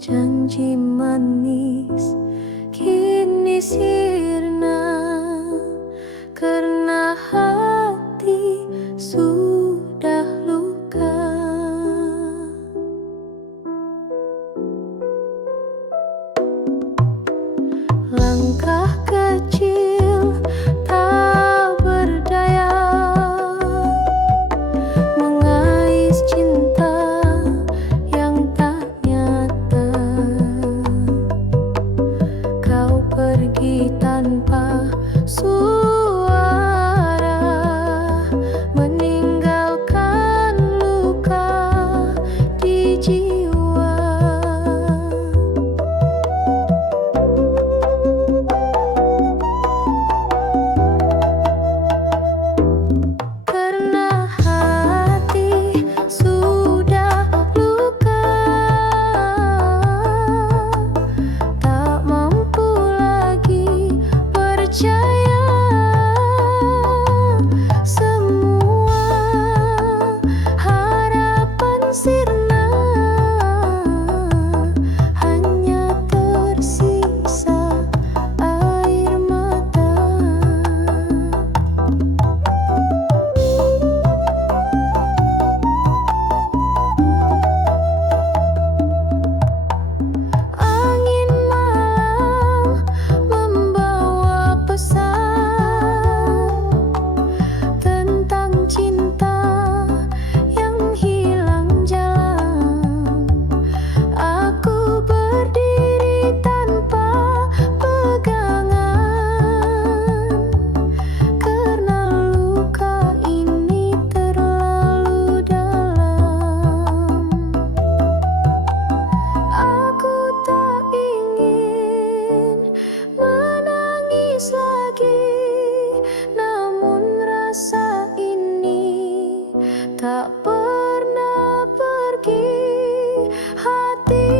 Janji manis kini sirna, karena hati sudah luka. Langkah kecil tak berdaya mengais cinta yang tak nyata. Kau pergi tanpa suara, meninggalkan luka di jiwa. Karena hati sudah luka, tak mampu lagi percaya. Semua harapan sirna, hanya tersisa air mata. Angin malam membawa pesan tentang cinta yang hilang jalan. Aku berdiri tanpa pegangan, karena luka ini terlalu dalam. Aku tak ingin menangis lagi, namun rasa ini tak pernah pergi. Hati